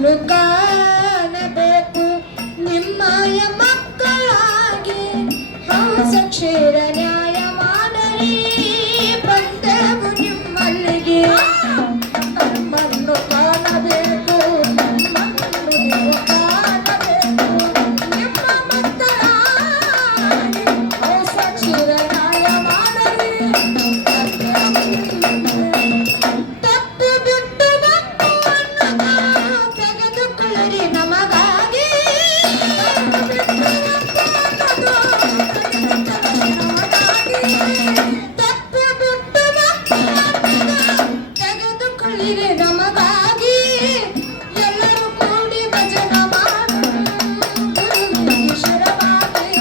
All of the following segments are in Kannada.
ನಿಮ್ಮನ್ನು ಕಾಣಬೇಕು ನಿಮ್ಮಯ ಮಕ್ಕಳಾಗಿ ಹಂಸ ಕ್ಷೀರ ನ್ಯಾಯ ಮಾಡಲಿ ಬಂದೆವು ನಿಮ್ಮಲ್ಲಿಗೆ ನಮ್ಮನ್ನು ಕಾಣಬೇಕು ನಮ್ಮನ್ನು ನೀವು ಕಾಣಬೇಕು ನಿಮ್ಮ ಮಕ್ಕಳಾಗಿ ಹಂಸ ಕ್ಷೀರ ನ್ಯಾಯ ಮಾಡಲಿ ತಪ್ಪು ಬಿಟ್ಟು ಮಕ್ಕಳನ್ನು ತೆಗೆದುಕೊಳ್ಳಿ ನಮಗಾಗಿ ತಪ್ಪು ಬಿಟ್ಟು ಮಕ್ಕಳನ್ನು ತೆಗೆದುಕೊಳ್ಳಿರಿ ನಮಗಾಗಿ ಎಲ್ಲರೂ ಕೂಡಿ ಭಜನ ಮಾಡೋಣ ಗುರುವಿಗೆ ಶಿರವಾಗಿ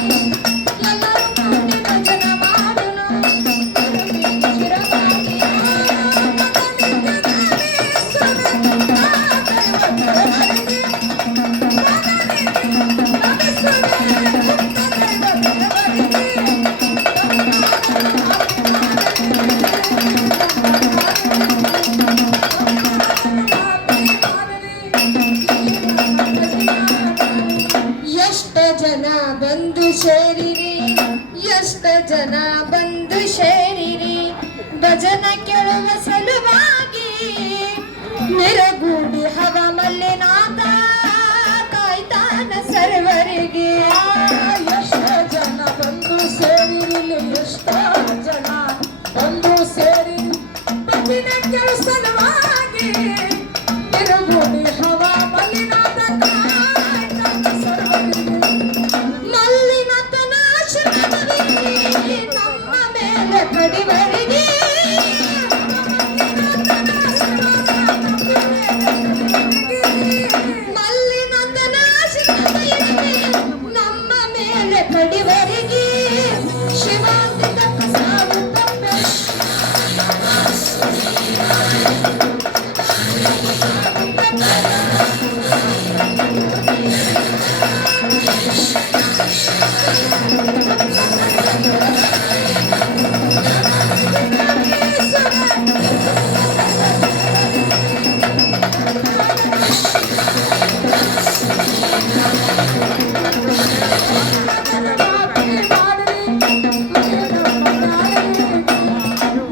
ಎಲ್ಲರೂ ಕೂಡಿ ಭಜನ ಮಾಡೋಣ ಗುರುವಿಗೆ ಶಿರವಾಗಿ ಎಷ್ಟು ಜನ ಬಂದು ಸೇರಿರಿ ಎಷ್ಟು ಜನ ಬಂದು ಸೇರಿರಿ ಭಜನ ಕೇಳುವ ಸಲುವಾಗಿ ನಿರಗೂಡಿ ಹವ ಮಲ್ಲಿನಾಥ ಕಾಯ್ತಾನ ಸರ್ವರಿಗೆ ಎಷ್ಟು ಜನ ಬಂದು ಸೇರಿರಿ ಎಷ್ಟು ಜನ ಬಂದು ಸೇರಿರಿ ಭಜನ ಕೇಳುವ ಸಲುವಾಗಿ ನಿರಗೂಡಿ ಹವ ಮಲ್ಲಿನಾಥ ಕಾಯ್ತಾನ ಸರ್ವರಿಗೆ ಮಲ್ಲಿನಾಥನ ಆಶೀರ್ವಾದವಿರಲಿ ನಮ್ಮ ಮೇಲೆ ಕಡಿವರಿಗೆ ಮಲ್ಲಿನಾಥನ ಆಶೀರ್ವಾದ ಇರಲಿ ನಮ್ಮ ಮೇಲೆ ಕಡಿವರಿಗೆ ಶಿವಾಂತಿಕ ಸಾವು ತಪ್ಪೆ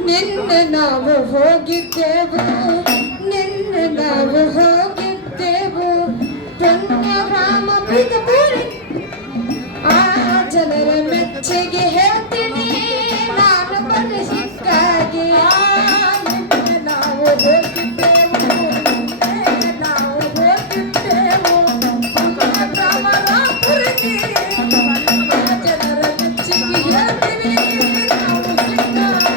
ನಿನ್ನೆ ನಾವು ಹೋಗಿದ್ದೆವು ನಿನ್ನೆ ನಾವು ಹೋಗಿದ್ದೆವು ಪುಣ್ಯರಾಮ ಬಿದಪುರಿ ಆ ಜನರ ಮೆಚ್ಚೆಗೆ ಹೇಳ್ತೀನಿ ನಾನು ಬಲಿಸಿಕ್ಕಾಗಿ ನಿನ್ನೆ ನಾವು ಹೋಗಿದ್ದೆವು ನಿನ್ನೆ ನಾವು ಹೋಗಿದ್ದೆವು ಪುಣ್ಯರಾಮಪುರಿಗೆ ಆ ಜನರ ಮೆಚ್ಚೆಗೆ ಹೇಳ್ತೀನಿ ನಾವು ಸಿಕ್ಕಾಗಿ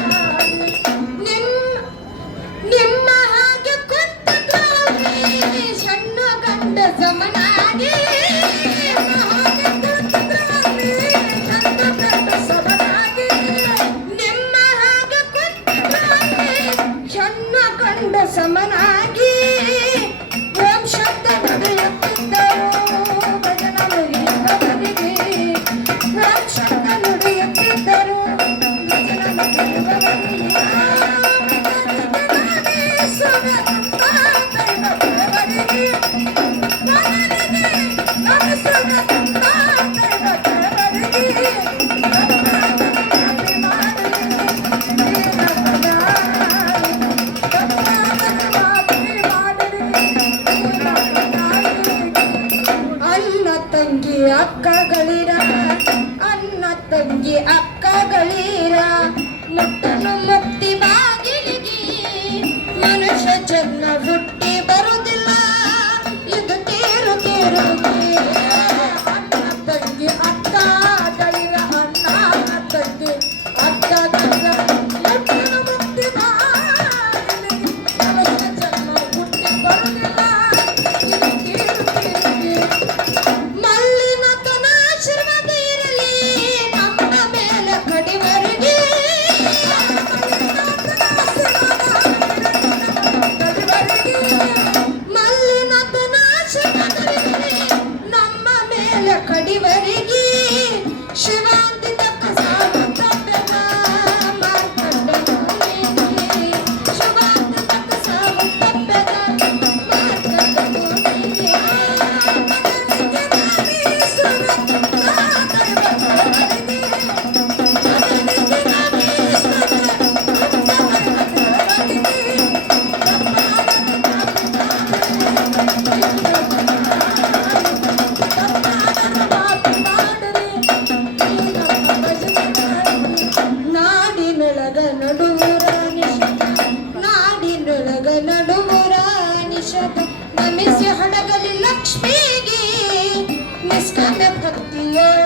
ನಿಮ್ಮ ಹಾಗೆ ಕುಂತಿದ್ರಲ್ಲಿ ಸಣ್ಣ ಗಂಡ ಸಮನಾಗಿ ನಿಮ್ಮ ಹಾಗೆ ಕುಂತಿದ್ರಲ್ಲಿ ಸಣ್ಣ ಗಂಡ ಸಮನಾಗಿ ನಿಮ್ಮ ಹಾಗೆ ಕುಂತಿದ್ರಲ್ಲಿ ಸಣ್ಣ ಗಂಡ ಸಮನಾಗಿ ಓಂ ಶಬ್ದ ನುಡಿಯುತ್ತಿದ್ದರು ಭಜನ ಮುಗಿಯುವವರಿಗೆ ಓಂ ಶಬ್ದ ನುಡಿಯುತ್ತಿದ್ದರು ಭಜನ ಮುಗಿಯುವವರಿಗೆ ಅಣ್ಣ ತಂಗಿ ಅಕ್ಕಗಳಿರ ಅಣ್ಣ ತಂಗಿ ಅಕ್ಕಗಳಿರ ಮುಟ್ಟನು ಮುಕ್ತಿ ಬಾಗಿಲಿಗೆ ಮನುಷ್ಯ ಜನ್ಮ ಹುಟ್ಟಿ ಬರುವುದಿಲ್ಲ ಇದು ತೇರು ತೇರುಗೆ ಅಣ್ಣ ತಂಗಿ ಅಕ್ಕಗಳಿರ ಅಣ್ಣ ತಂಗಿ ಅಕ್ಕಗಳಿರ ಮುಟ್ಟನು ಮುಕ್ತಿ ಬಾಗಿಲಿಗೆ ಮನುಷ್ಯ ಜನ್ಮ ಹುಟ್ಟಿ ಬರುವುದಿಲ್ಲ ಇದು ತೇರು ತೇರುಗೆ ಮಲ್ಲಿನಾಥನ ಒಡಗಲಿ ಲಕ್ಷ್ಮಿಗೆ ನಿಷ್ಕಾಮ್ಯ ಭಕ್ತಿಯೊಳ